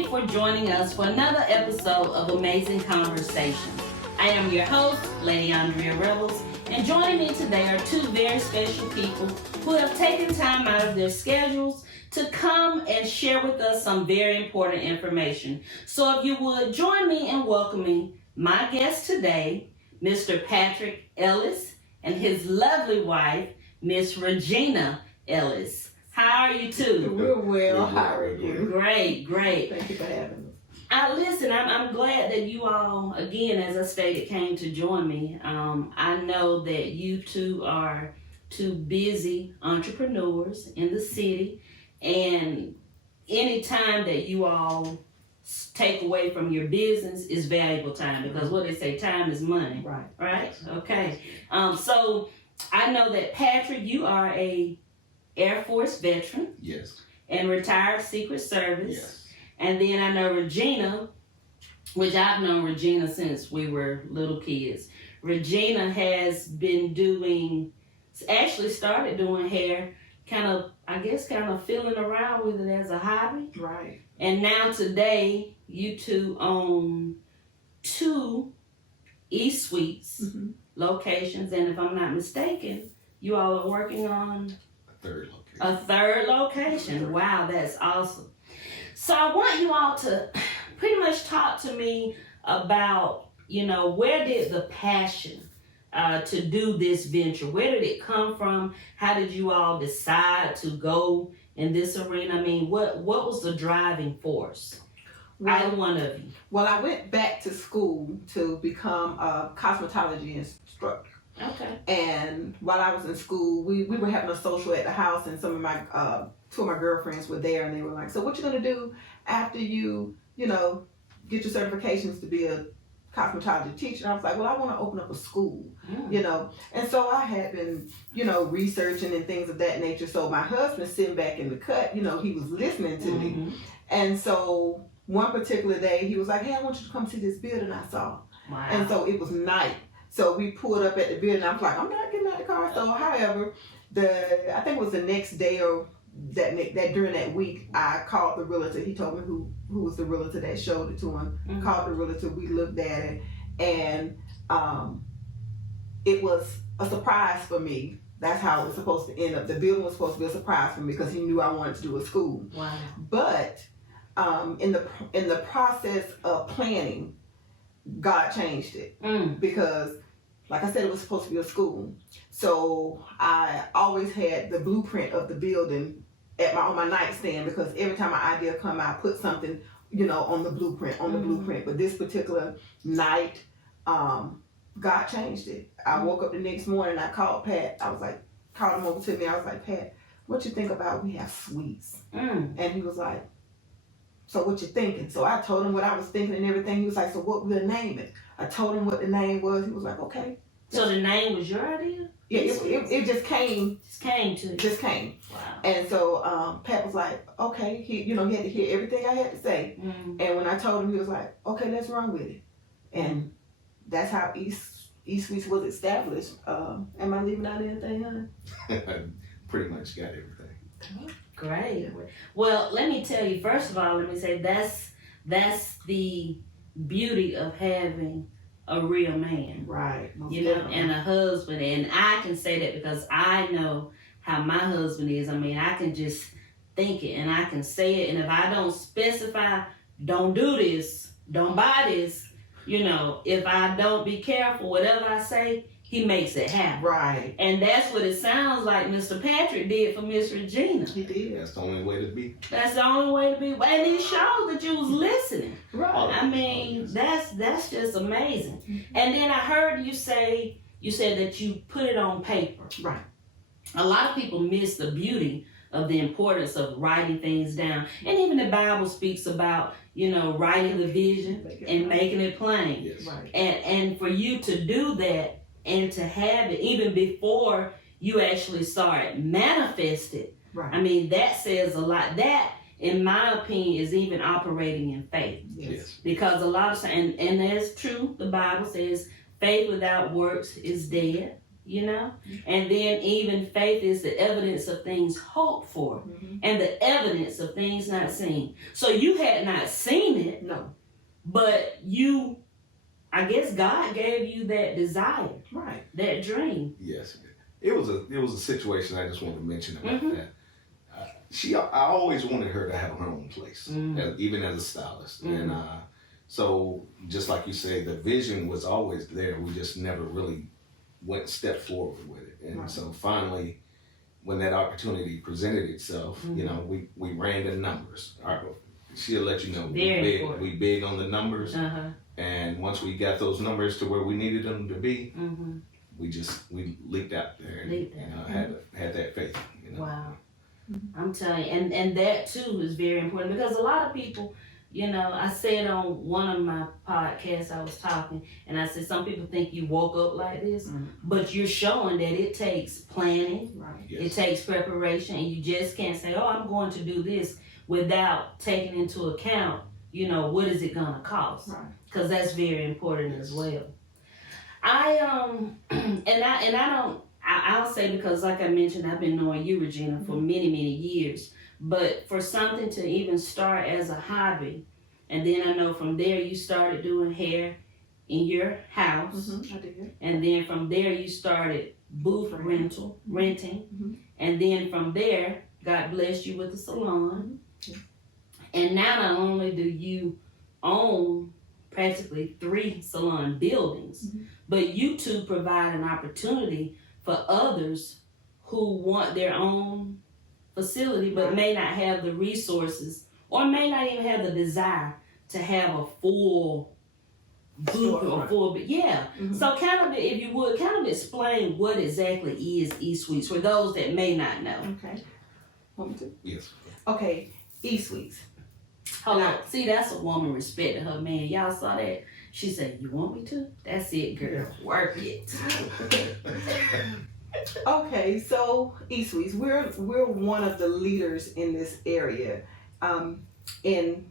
you for joining us for another episode of Amazing Conversations. I am your host, Lady Andrea Revills, and joining me today are two very special people who have taken time out of their schedules to come and share with us some very important information. So if you would join me in welcoming my guest today, Mr. Patrick Ellis, and his lovely wife, Miss Regina Ellis. How are you two? We're well. How are you? Great. Thank you for having us. Listen, I'm glad that you all, again, as I stated, came to join me. I know that you two are two busy entrepreneurs in the city, and any time that you all take away from your business is valuable time, because what they say, time is money. Right? Okay. So I know that Patrick, you are a Air Force veteran. Yes. And retired Secret Service. Yes. And then I know Regina, which I've known Regina since we were little kids. Regina has been started doing hair, kind of fiddling around with it as a hobby. Right. And now today, you two own two Esuites locations. And if I'm not mistaken, you all are working on a third location. Wow, that's awesome. So I want you all to pretty much talk to me about, where did the passion to do this venture, where did it come from? How did you all decide to go in this arena? I mean, what was the driving force? Either one of you. Well, I went back to school to become a cosmetology instructor. Okay. And while I was in school, we were having a social at the house, and some of my two of my girlfriends were there, and they were like, "So what you gonna do after you get your certifications to be a cosmetology teacher?" And I was like, "Well, I want to open up a school, And so I had been, researching and things of that nature. So my husband sitting back in the cut, he was listening to me, and so one particular day he was like, "Hey, I want you to come see this building I saw." Wow. And so it was night. So we pulled up at the building. I was like, "I'm not getting out the car." So, however, I think it was the next day or that during that week, I called the realtor. He told me who was the realtor that showed it to him. Called the realtor. We looked at it, and it was a surprise for me. That's how it was supposed to end up. The building was supposed to be a surprise for me because he knew I wanted to do a school. Wow. But in the process of planning, God changed it because, like I said, it was supposed to be a school. So I always had the blueprint of the building on my nightstand, because every time an idea come out, I put something, on the blueprint. But this particular night, God changed it. I woke up the next morning, I called Pat. Called him over to me. I was like, "Pat, what you think about we have suites?" And he was like, "So what you thinking?" So I told him what I was thinking and everything. He was like, "So what we'll name it?" I told him what the name was. He was like, "Okay." So the name was your idea? Yeah, it just came. Just came. Wow. And so Pat was like, "Okay." He had to hear everything I had to say. And when I told him, he was like, "Okay, let's run with it." And that's how Esuites was established. Am I leaving out anything, honey? Pretty much got everything. Great. Well, let me tell you, first of all, let me say that's the beauty of having a real man. Right. And a husband. And I can say that because I know how my husband is. I mean, I can just think it and I can say it. And if I don't specify, don't do this, don't buy this, if I don't be careful, whatever I say, he makes it happen. Right. And that's what it sounds like Mr. Patrick did for Miss Regina. He did. That's the only way to be. That's the only way to be. And it shows that you was listening. Right. I mean, that's just amazing. And then I heard you said that you put it on paper. Right. A lot of people miss the beauty of the importance of writing things down. And even the Bible speaks about, writing the vision and making it plain. Yes. Right. And for you to do that, and to have it even before you actually start manifested. Right. I mean, that says a lot. That, in my opinion, is even operating in faith. Yes. Because a lot of times, and that's true, the Bible says faith without works is dead. you know? And then even faith is the evidence of things hoped for and the evidence of things not seen. So you had not seen it, No. but I guess God gave you that desire, Right? that dream. Yes, it was a situation I just wanted to mention about that. I always wanted her to have her own place, even as a stylist, and so just like you said, the vision was always there. We just never really stepped forward with it, and so finally, when that opportunity presented itself, you know, we ran the numbers. She'll let you know we big on the numbers. And once we got those numbers to where we needed them to be, we leaped out there and had that faith. You know? Wow. I'm telling you, and that too is very important because a lot of people, you know, I said on one of my podcasts I was talking, and I said some people think you woke up like this, but you're showing that it takes planning, it takes preparation, and you just can't say, oh, I'm going to do this without taking into account, you know, what is it gonna cost? Because that's very important as well. I'll say, because like I mentioned, I've been knowing you, Regina, for many, many years. But for something to even start as a hobby, and then I know from there you started doing hair in your house. I did. And then from there you started booth renting. And then from there, God blessed you with a salon. And now not only do you own practically 3 salon buildings, but you two provide an opportunity for others who want their own facility but may not have the resources or may not even have the desire to have a full booth or full, So kind of, if you would, kind of explain what exactly is Esuites for those that may not know. Okay. Want me to? Yes. Okay, Esuites. Hold on. See, that's a woman respecting her man. Y'all saw that? She said, you want me to? That's it, girl. Work it. Okay, so Esuites, we're one of the leaders in this area in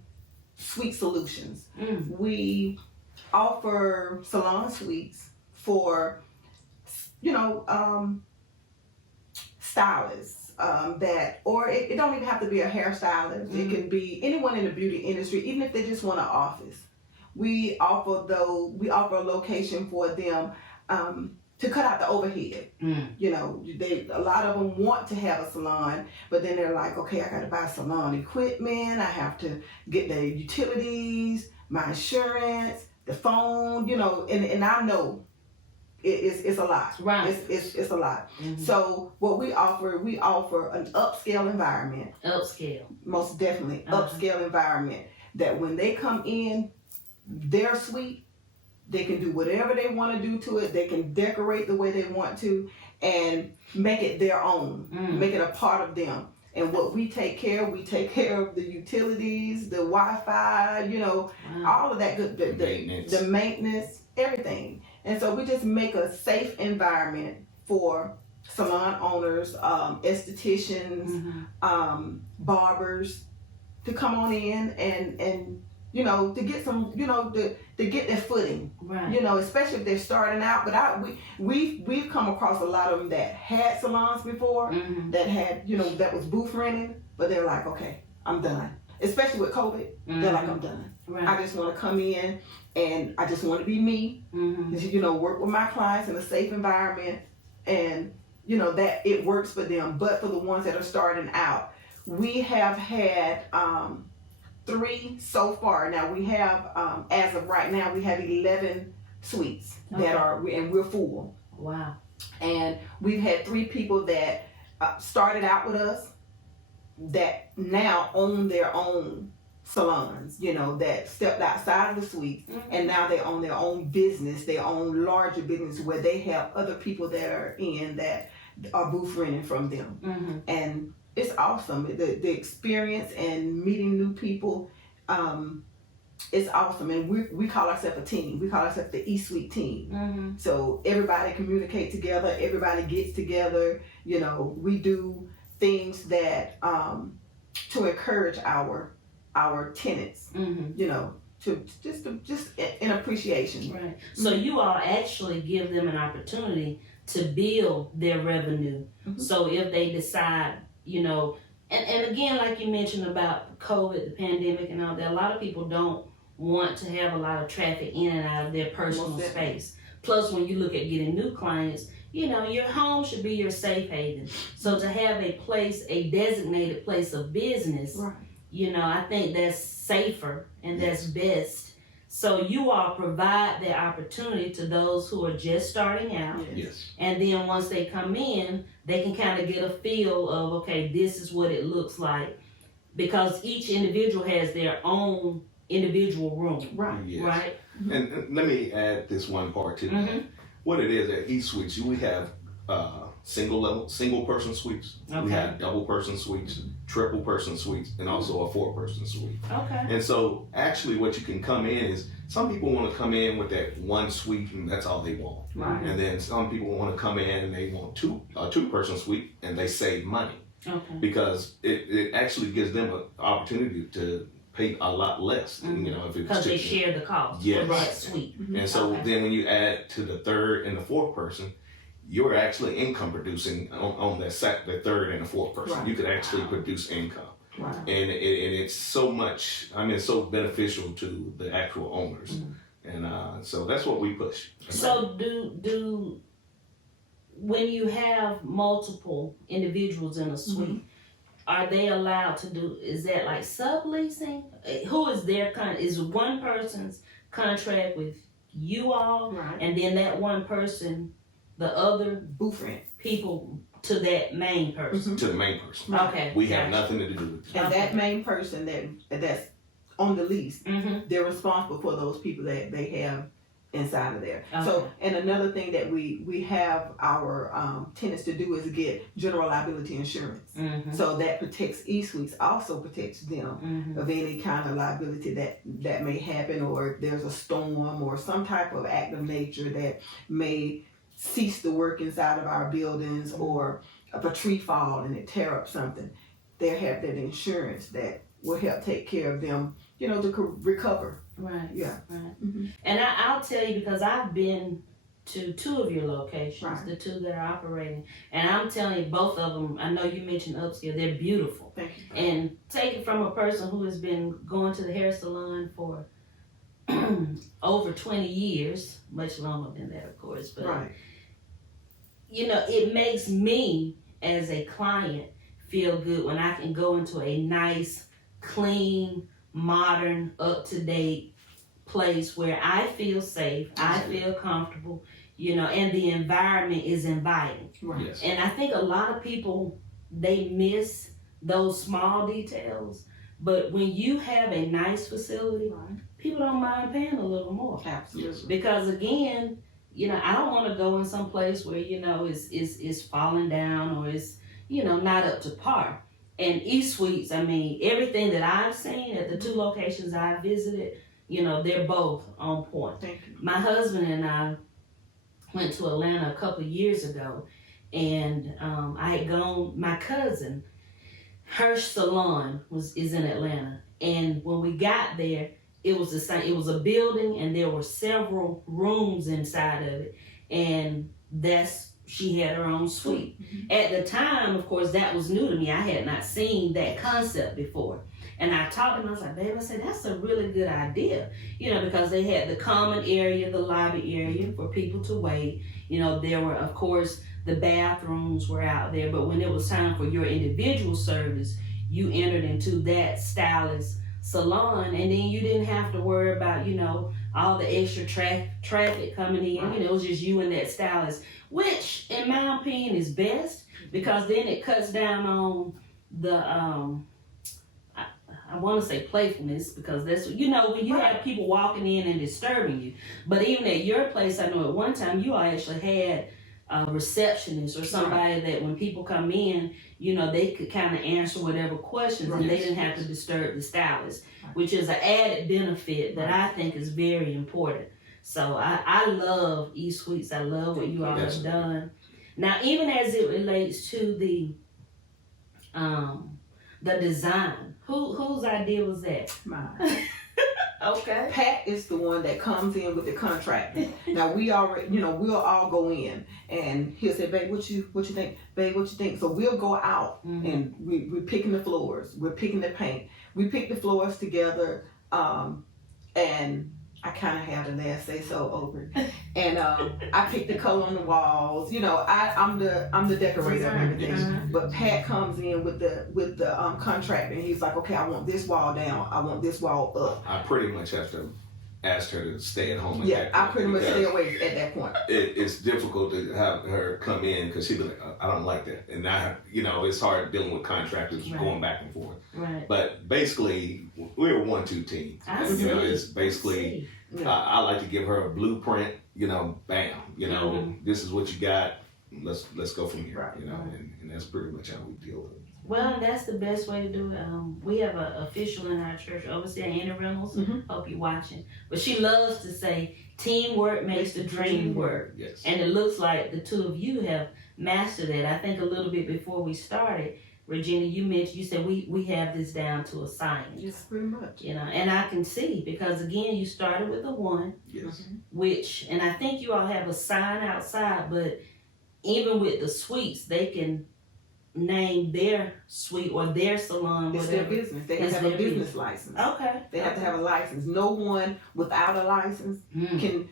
suite solutions. We offer salon suites for, you know, stylists. It don't even have to be a hairstylist. It can be anyone in the beauty industry, even if they just want an office. We offer a location for them to cut out the overhead. You know, a lot of them want to have a salon, but then they're like, okay, I got to buy salon equipment. I have to get the utilities, my insurance, the phone. You know, and I know. It's a lot. Right. It's a lot. So what we offer an upscale environment. Upscale. Most definitely. Upscale environment that when they come in their suite, they can do whatever they want to do to it. They can decorate the way they want to and make it their own. Make it a part of them. And what we take care of the utilities, the Wi-Fi, you know, all of that good, the maintenance, everything. And so we just make a safe environment for salon owners, estheticians, barbers to come on in and you know, to get some, you know, to get their footing, you know, especially if they're starting out. But we've come across a lot of them that had salons before, that had, you know, that was booth renting, but they're like, okay, I'm done. Especially with COVID, they're like, I'm done. I just want to come in and I just want to be me, you know, work with my clients in a safe environment, and, you know, that it works for them. But for the ones that are starting out, we have had 3 so far. Now we have, as of right now, we have 11 suites that are, and we're full. Wow. And we've had 3 people that started out with us that now own their own salons, you know, that stepped outside of the suite, and now they own their own business, they own larger business where they have other people that are in that are booth renting from them. And it's awesome. The experience and meeting new people, it's awesome. And we call ourselves a team. We call ourselves the Esuite team. So everybody communicate together, everybody gets together, you know, we do things that to encourage our tenants, you know, to just in appreciation. Right. So you all actually give them an opportunity to build their revenue. So if they decide, you know, and again, like you mentioned about COVID, the pandemic and all that, a lot of people don't want to have a lot of traffic in and out of their personal space. Plus, when you look at getting new clients, you know, your home should be your safe haven. So to have a place, a designated place of business, you know, I think that's safer and that's best. So you all provide the opportunity to those who are just starting out. Yes. And then once they come in, they can kind of get a feel of, okay, this is what it looks like. Because each individual has their own individual room. Yes. Right? And let me add this one part to that. What it is at Esuites, we have single person suites. We have double person suites, triple person suites, and also a 4-person suite. And so actually what you can come in is, some people want to come in with that one suite and that's all they want. And then some people want to come in and they want a 2-person suite and they save money. Because it actually gives them an opportunity to pay a lot less than, you know, if it's because they share the cost for that suite. And so then when you add to the 3rd and the 4th person, you're actually income producing on the 3rd and the 4th person. You could actually produce income. And it's so much, I mean, it's so beneficial to the actual owners. And so that's what we push. So do when you have multiple individuals in a suite, are they allowed to do, is that like subleasing? Who is their is one person's contract with you all, and then that one person, the other people to that main person? To the main person. Okay. We have nothing to do with it. And that main person that's on the lease, they're responsible for those people that they have inside of there. So, and another thing that we have our tenants to do is get general liability insurance. So that protects Esuites, also protects them of any kind of liability that may happen, or if there's a storm or some type of act of nature that may cease the work inside of our buildings, or if a tree fall and it tear up something, they have that insurance that will help take care of them, you know, to recover. And I'll tell you, because I've been to 2 of your locations, the 2 that are operating, and I'm telling you, both of them, I know you mentioned upscale, they're beautiful. Thank you. And take it from a person who has been going to the hair salon for over 20 years, much longer than that, of course, but you know, it makes me as a client feel good when I can go into a nice, clean, modern, up-to-date place where I feel safe, I feel comfortable, you know, and the environment is inviting. And I think a lot of people, they miss those small details, but when you have a nice facility, people don't mind paying a little more. Because again, you know, I don't want to go in some place where, you know, it's falling down or it's, you know, not up to par. And Esuites, I mean, everything that I've seen at the 2 locations I visited, you know, they're both on point. My husband and I went to Atlanta a couple of years ago, and I had gone, my cousin, her salon is in Atlanta. And when we got there, it was the same. It was a building, and there were several rooms inside of it, and she had her own suite. At the time, of course, that was new to me. I had not seen that concept before, and I talked to him. I was like, "Babe," I said, "that's a really good idea," you know, because they had the common area, the lobby area for people to wait. You know, there were, of course, the bathrooms were out there, but when it was time for your individual service, you entered into that stylist salon, and then you didn't have to worry about, you know, all the extra traffic coming in. You know, it was just you and that stylist, which in my opinion is best, because then it cuts down on the I want to say playfulness, because that's, you know, when you have people walking in and disturbing you. But even at your place, I know at one time you all actually had a receptionist or somebody that when people come in, you know, they could kind of answer whatever questions, and they didn't have to disturb the stylist, which is an added benefit that I think is very important. So I love Esuites. I love what you all have done. Now, even as it relates to the design, whose idea was that? Mine. Okay. Pat is the one that comes in with the contract. Now we already, we'll all go in and he'll say, babe, what you think? Babe, what you think? So we'll go out and we're picking the floors, we're picking the paint. We pick the floors together, and I kind of have the last say so over it. And I pick the color on the walls. I'm the decorator and everything. But Pat comes in with the contract, and he's like, okay, I want this wall down. I want this wall up. I pretty much have to ask her to stay at home. Yeah, I pretty much stay away at that point. It's difficult to have her come in because she'll be like, I don't like that. And now, it's hard dealing with contractors going back and forth. Right. But basically, we're a 1-2 team. It's basically, I like to give her a blueprint, bam, this is what you got. Let's go from here, Right. and that's pretty much how we deal with it. Well, that's the best way to do it. We have an official in our church, overseer Annie Reynolds. Hope you're watching. But she loves to say, teamwork makes the dream work. Yes. And it looks like the two of you have mastered it. I think a little bit before we started, Regina, you said we have this down to a science. Yes, pretty much. And I can see, because again, you started with the one, Yes. and I think you all have a sign outside, but even with the suites, they can name their suite or their salon, It's whatever. their business. They have to have a business license. Okay. They have to have a license. No one without a license can.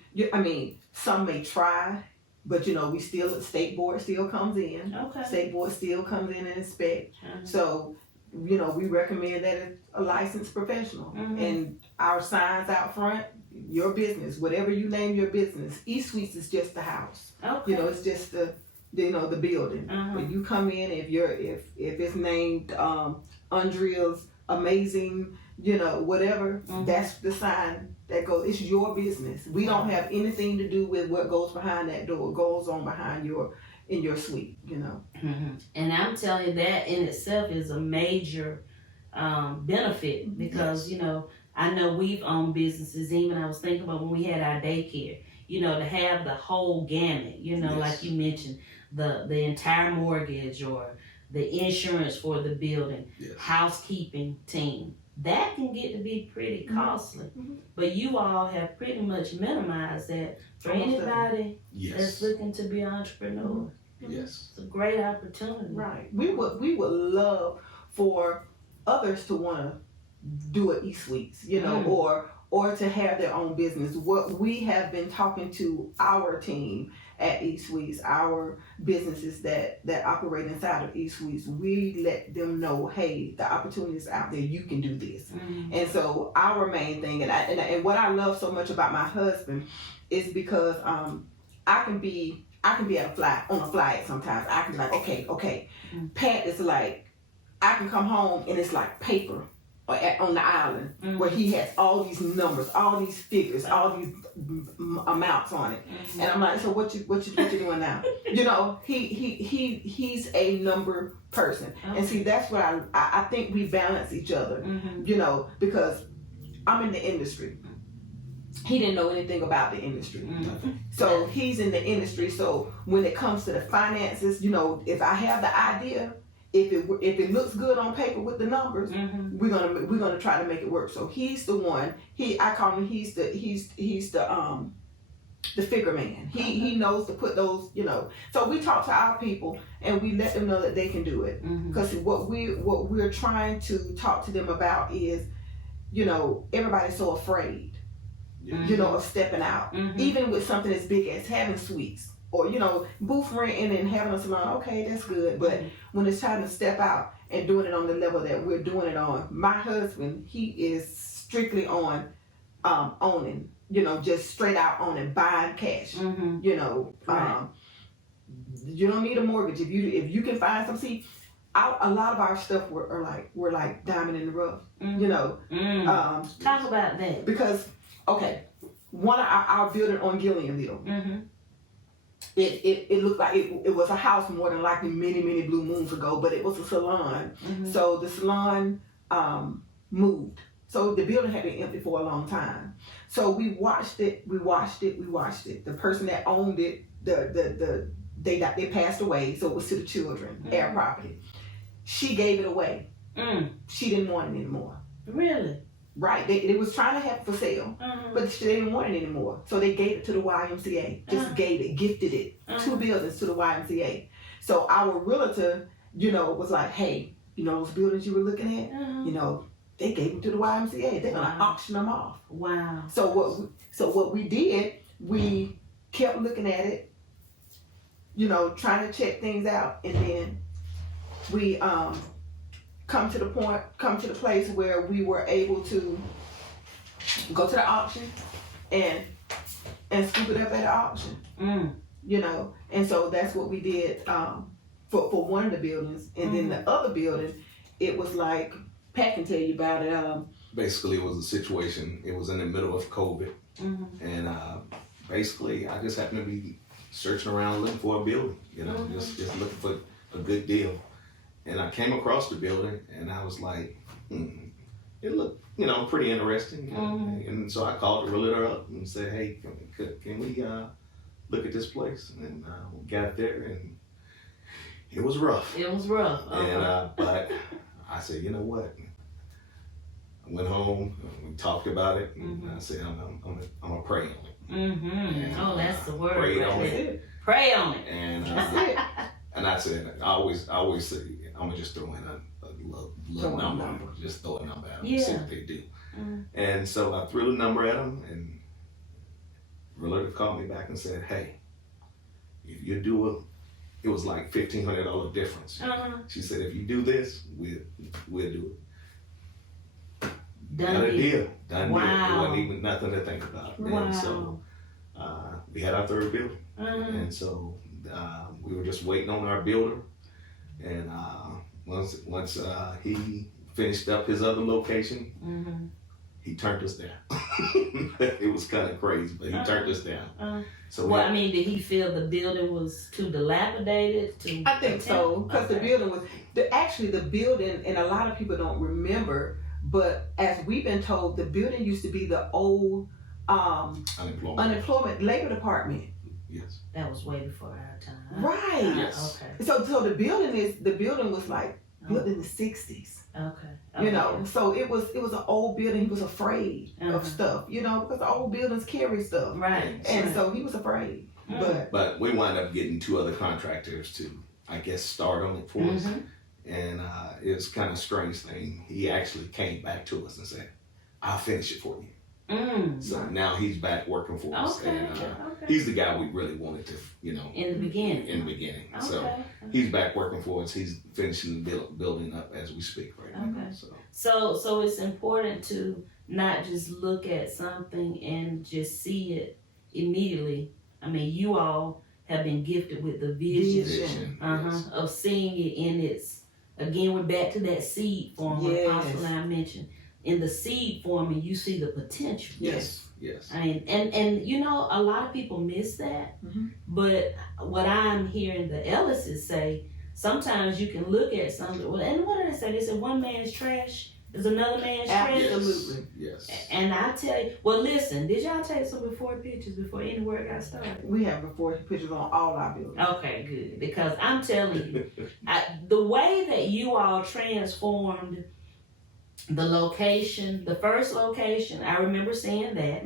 Some may try, but we still, state board still comes in. Okay. State board still comes in and inspect. So, we recommend that it's a licensed professional. And our signs out front, your business, whatever you name your business. Esuites is just the house. Okay. It's just the building. When you come in, if it's named Andrea's Amazing, whatever, that's the sign that goes. It's your business. We don't have anything to do with what goes behind that door. It goes on behind in your suite. And I'm telling you, that in itself is a major benefit, because I know we've owned businesses. Even I was thinking about when we had our daycare. To have the whole gamut. Like you mentioned, the entire mortgage or the insurance for the building, housekeeping team. That can get to be pretty costly. But you all have pretty much minimized that for anybody that's looking to be an entrepreneur. Yes. It's a great opportunity. Right. We would love for others to want to do an Esuites, or to have their own business. What we have been talking to our team at Esuites, our businesses that operate inside of Esuites, we let them know, hey, the opportunity is out there. You can do this. And so our main thing, and what I love so much about my husband is because I can be on a flight sometimes. I can be like, okay. Pat is like, I can come home and it's like paper on the island where he has all these numbers, all these figures, all these amounts on it, and I'm like, so what you doing now? He's a number person, and see, that's what I think we balance each other, because I'm in the industry. He didn't know anything about the industry, so he's in the industry. So when it comes to the finances, if I have the idea. If it looks good on paper with the numbers, we're gonna try to make it work. So he's the one. I call him. He's the figure man. He knows to put those. So we talk to our people and we let them know that they can do it. Because what we're trying to talk to them about is, everybody's so afraid, of stepping out, even with something as big as having suites. Or, booth renting and having a salon, okay, that's good. But when it's time to step out and doing it on the level that we're doing it on, my husband, he is strictly on owning, just straight out owning, buying cash. You don't need a mortgage. If you can find some, a lot of our stuff we're like diamond in the rough, Talk about that. Because, okay, one of our building on Gillianville, It looked like it was a house more than likely many, many blue moons ago, but it was a salon. So the salon moved. So the building had been empty for a long time. So we watched it. The person that owned it, they passed away, so it was to the children, heir property. She gave it away. She didn't want it anymore. Really? Right. They was trying to have it for sale, but they didn't want it anymore. So they gave it to the YMCA. Just gifted it. 2 buildings to the YMCA. So our realtor, was like, hey, those buildings you were looking at, they gave them to the YMCA. They're gonna auction them off. Wow. So what we did, we kept looking at it, trying to check things out, and then we come to the place where we were able to go to the auction and scoop it up at the auction. And so that's what we did for one of the buildings, and then the other building, it was like Pat can tell you about it. Basically, it was a situation. It was in the middle of COVID, and basically, I just happened to be searching around looking for a building. Just looking for a good deal. And I came across the building, and I was like, it looked, pretty interesting. And so I called the realtor up and said, hey, can we look at this place? And we got there, and it was rough. It was rough. And but I said, you know what? I went home, we talked about it, and I said, I'm gonna pray on it. And, that's the word. Pray on it. Pray on it. And and I said, I always say, I'm gonna just throw in a little number. Just throw a number at them and see what they do. And so I threw the number at them, and realtor called me back and said, hey, if you do it was like $1,500 difference. She said, if you do this, we'll do it. Done deal. Done wow. deal. It wasn't even nothing to think about. Wow. And so we had our third building. And so we were just waiting on our builder. And once he finished up his other location, he turned us down. It was kind of crazy, but he turned us down. So I mean, did he feel the building was too dilapidated? I think so, because the building was actually the building, and a lot of people don't remember, but as we've been told, the building used to be the old unemployment labor department. Yes. That was way before our time. Right. Yes. Okay. So the building was like built in the 60s. Okay. So it was an old building. He was afraid of stuff, because the old buildings carry stuff. Right. And so he was afraid. But we wound up getting 2 other contractors to, I guess, start on it for us. And it was kind of a strange thing. He actually came back to us and said, I'll finish it for you. So now he's back working for us. Okay, And he's the guy we really wanted to, in the beginning. Okay. So he's back working for us. He's finishing the building up as we speak right now. So it's important to not just look at something and just see it immediately. I mean, you all have been gifted with the vision. Yes. Of seeing it in its, again, we're back to that seed form where Apostle and I mentioned. In the seed form, and you see the potential. Yes. I mean, and a lot of people miss that. But what I'm hearing the Ellises say, sometimes you can look at something. And what did they say? They said one man's trash is another man's trash. Absolutely. Yes. And I tell you, well, listen, did y'all take some before pictures before any work got started? We have before pictures on all our buildings. Okay, good. Because I'm telling you, the way that you all transformed the location, the first location, I remember seeing that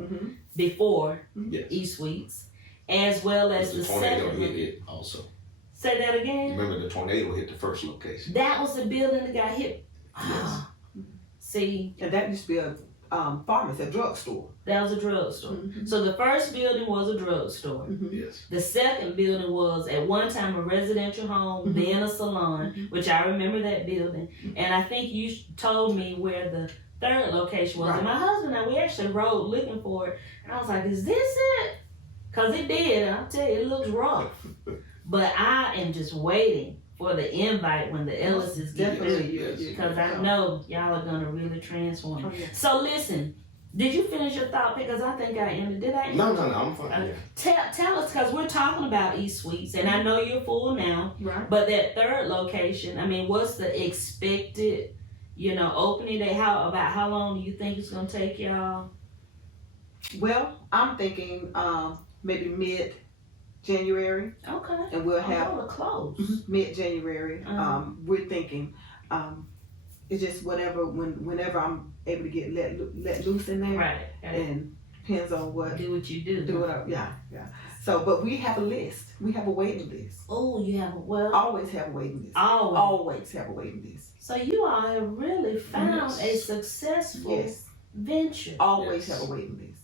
before Esuites, as well as the tornado second. hit it also. Say that again? Remember the tornado hit the first location. That was the building that got hit. Yes. See? And that used to be a pharmacy, a drugstore. That was a drugstore. So the first building was a drugstore. Yes. The second building was at one time a residential home, then a salon, which I remember that building. And I think you told me where the third location was. Right. And my husband and I, we actually rode looking for it. And I was like, is this it? Because it did. I'll tell you, it looks rough. But I am just waiting for the invite when the Ellises get there. Because I know y'all are going to really transform. Oh, yeah. So listen, did you finish your thought? Because I think I ended. Did I end? No, I'm fine. Tell us, because we're talking about Esuites, and I know you're full now. Right. But that third location, I mean, what's the expected, opening day? How long do you think it's gonna take y'all? Well, I'm thinking maybe mid-January. Okay. And we'll have close. Mid-January. We're thinking it's just whenever I'm able to get let loose in there. Right. And depends on what. Do what you do. Do it. Yeah. So, but we have a list. We have a waiting list. Oh, you have Always have a waiting list. Always have a waiting list. So you all have really found a successful venture. Always have a waiting list.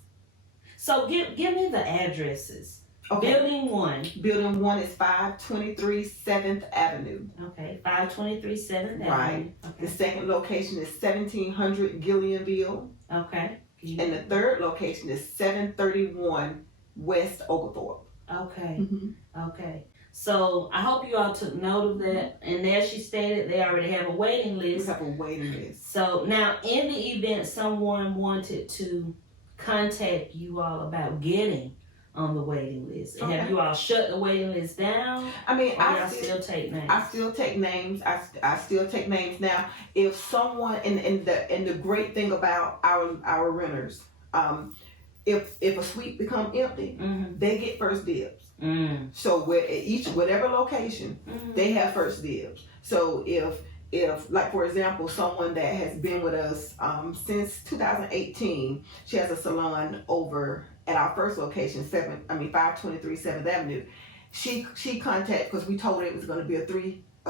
So give me the addresses. Okay. Building 1. Building 1 is 523 7th Avenue. Okay, 523 7th Avenue. Right. The second location is 1700 Gillianville. Okay. And the third location is 731 West Oglethorpe. Okay. Okay. So I hope you all took note of that. And as she stated, they already have a waiting list. We have a waiting list. So now in the event someone wanted to contact you all about getting on the waiting list, have you all shut the waiting list down? I mean, I still take names. I still take names. I still take names. Now, if someone and the great thing about our renters, if a suite become empty, they get first dibs. So whatever location, they have first dibs. So if like for example, someone that has been with us since 2018, she has a salon over at our first location, 523 7th Avenue. She contacted because we told her it was going to be a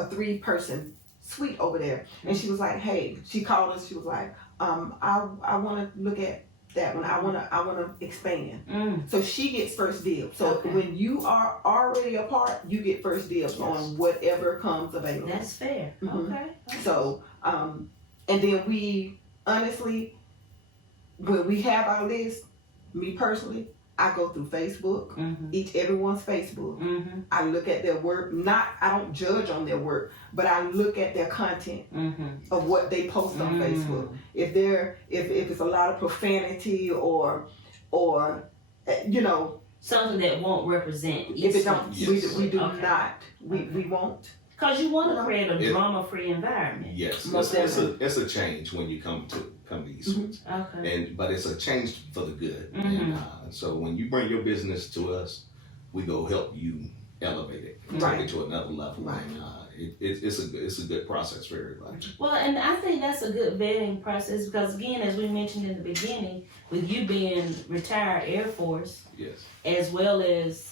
three person suite over there, and she was like, hey, she called us. She was like, I want to look at that one. I want to expand. So she gets first dibs. So when you are already a part, you get first dibs on whatever comes available. That's fair. Okay. So and then we honestly, when we have our list, me personally, I go through Facebook, everyone's Facebook. I look at their work. I don't judge on their work, but I look at their content of what they post on Facebook. If it's a lot of profanity or something that won't represent. If it don't, we do not. We won't. Because you want to create a drama-free environment. Yes, it's a change when you come to Esuites. Okay. But it's a change for the good. And so when you bring your business to us, we go help you elevate it, take it to another level. Right. And it's a good process for everybody. Well, and I think that's a good vetting process because again, as we mentioned in the beginning, with you being retired Air Force, as well as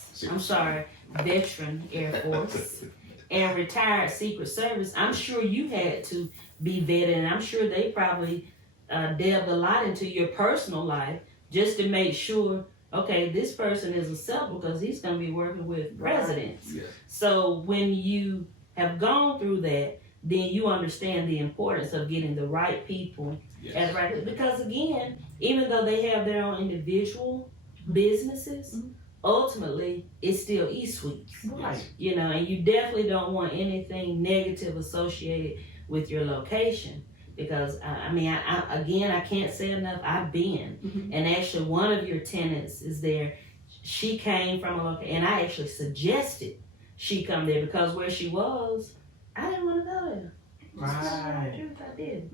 veteran Air Force. And retired Secret Service, I'm sure you had to be vetted, and I'm sure they probably delved a lot into your personal life just to make sure, okay, this person is acceptable because he's going to be working with presidents. So when you have gone through that, then you understand the importance of getting the right people at the right. Because again, even though they have their own individual businesses, ultimately, it's still Esuites. Right. And you definitely don't want anything negative associated with your location. Because, I can't say enough. I've been. And actually, one of your tenants is there. She came from a location, and I actually suggested she come there because where she was, I didn't want to go there. Right. I did.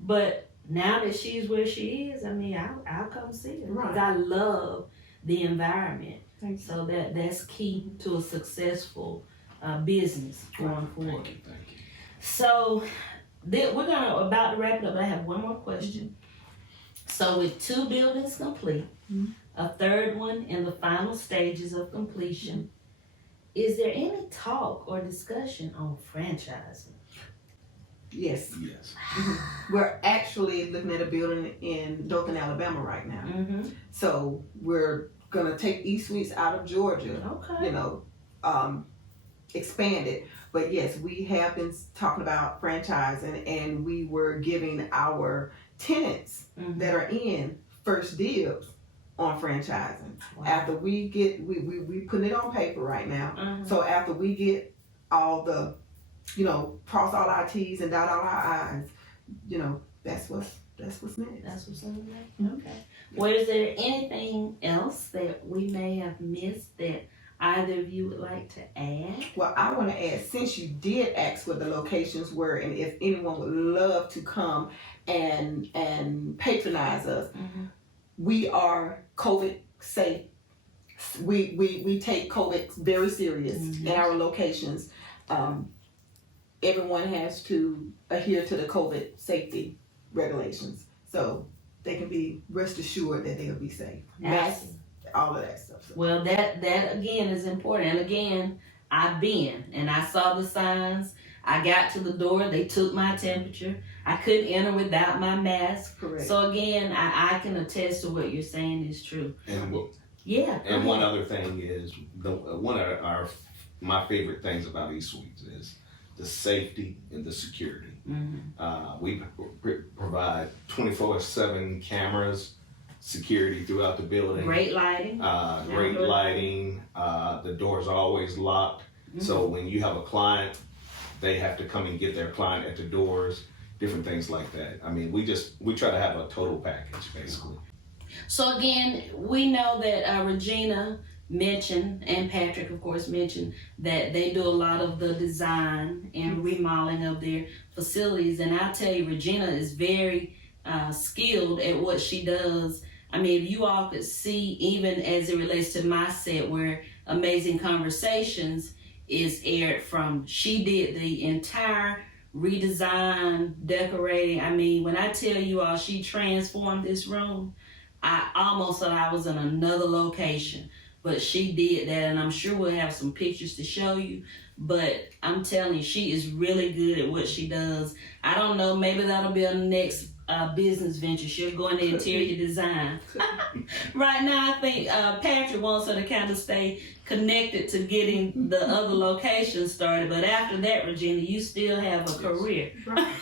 But now that she's where she is, I'll come see her. Because I love the environment. So that's key to a successful business going forward. Thank you. So we're about to wrap it up. I have one more question. So with 2 buildings complete, a third one in the final stages of completion, is there any talk or discussion on franchising? Yes. We're actually looking at a building in Dothan, Alabama right now. So we're gonna take Esuites out of Georgia, expand it. But yes, we have been talking about franchising, and we were giving our tenants that are in first dibs on franchising. After we get, we putting it on paper right now. So after we get all the, cross all our T's and dot all our I's, that's what's next. That's what's on the next. Okay. Well, is there anything else that we may have missed that either of you would like to add? Well, I want to add, since you did ask what the locations were and if anyone would love to come and patronize us, we are COVID safe. We take COVID very serious in our locations. Everyone has to adhere to the COVID safety regulations. so they can be rest assured that they'll be safe. Yes. All of that stuff. So. Well, that again is important. And again, I've been and I saw the signs. I got to the door. They took my temperature. I couldn't enter without my mask. Correct. So again, I can attest to what you're saying is true. And yeah. And one other thing is one of my favorite things about Esuites is the safety and the security. We provide 24/7 cameras, security throughout the building. Great lighting. Great lighting. The doors are always locked. So when you have a client, they have to come and get their client at the doors. Different things like that. I mean, we try to have a total package basically. So again, we know that Regina mentioned, and Patrick of course mentioned, that they do a lot of the design and remodeling of their facilities. And I'll tell you, Regina is very skilled at what she does. I mean, if you all could see, even as it relates to my set where Amazing Conversations is aired from, she did the entire redesign, decorating. I mean, when I tell you all she transformed this room, I almost thought I was in another location, but she did that, and I'm sure we'll have some pictures to show you, but I'm telling you, she is really good at what she does. I don't know, maybe that'll be a next business venture. She'll go into interior design. Right now, I think Patrick wants her to kind of stay connected to getting the other locations started, but after that, Regina, you still have a career. Right.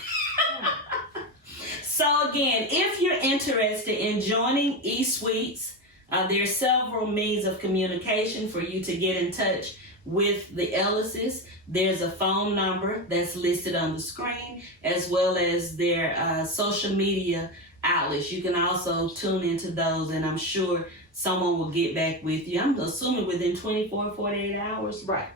So again, if you're interested in joining Esuites, there are several means of communication for you to get in touch with the Ellises. There's a phone number that's listed on the screen, as well as their social media outlets. You can also tune into those, and I'm sure someone will get back with you. I'm assuming within 24, 48 hours. Right.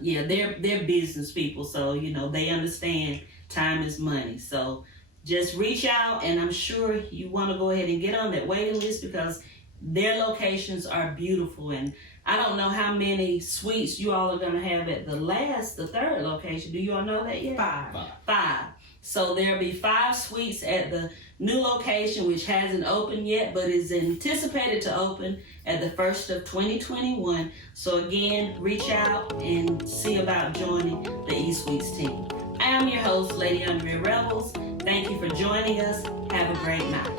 Yeah, they're business people, so they understand time is money. So just reach out, and I'm sure you want to go ahead and get on that waiting list because their locations are beautiful. And I don't know how many suites you all are going to have at the third location. Do you all know that yet? 5. So there'll be 5 suites at the new location, which hasn't opened yet, but is anticipated to open at the 1st of 2021. So again, reach out and see about joining the Esuites team. I am your host, Lady Andrea Revills. Thank you for joining us. Have a great night.